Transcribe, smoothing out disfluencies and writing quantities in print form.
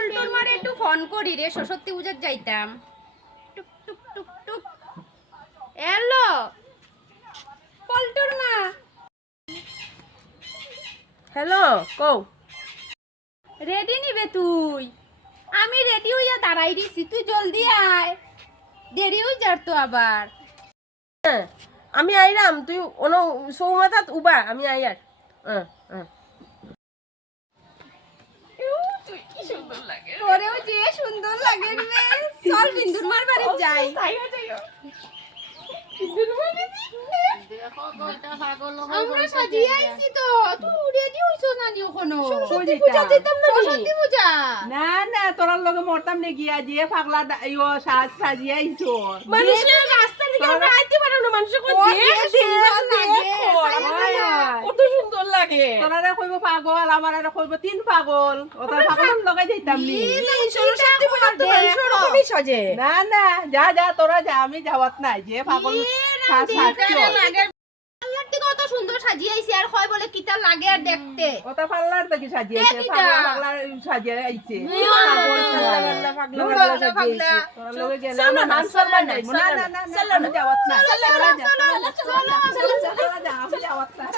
পল্টুর মারে একটু ফোন করি রে, সরস্বতী পূজার যাইতাম। টুক টুক টুক টুক। হ্যালো পল্টুর মা। হ্যালো কও। রেডি নিবে তুই? আমি রেডি হইয়া দাঁড়াই দিছি, তুই জলদি আয়, দেরি হই যার তো আবার। হ্যাঁ, আমি আইরাম, তুই অন সৌমাতাত উবা আমি আইয়ার। তোরেও যে সুন্দর লাগে রে, চল বিন্দুর মার বাড়ি যাই। আমরা সাজিয়ে আইছি তো, তুই রেডি হইছ না নি এখনো? সরস্বতী পূজা যেতাম না নি? সরস্বতী পূজা না না তোরার লগে মরতাম নে গিয়া যে পাগলা ইয়ো সাজিয়ে আইছো মানুষের রাস্তা থেকে আমরা আইতে পারো না, মানুষের কই কত সুন্দর লাগে। তোরারে কইব পাগল আমারে কইব তিন পাগল ওটা পাগল লগে যাইতাম নি সরস্বতী পূজা তো মানুষের রকমই সাজে। না না যা যা তোরা যা আমি যাওয়াত নাই যে পাগল সাজছো কত সুন্দর সাজিয়ে আইছি, আর হয় বলে কিতা লাগে আর দেখতে। ওটা পাল্লার দেখি সাজিয়ে আইছে দেখিটা। পাগলা পাগলা সাজিয়ে আইছে তোরা লগে গেলাম না না না না আমি যাওয়াত নাই তোরা যা তোরা যা আমি যাওয়াত নাই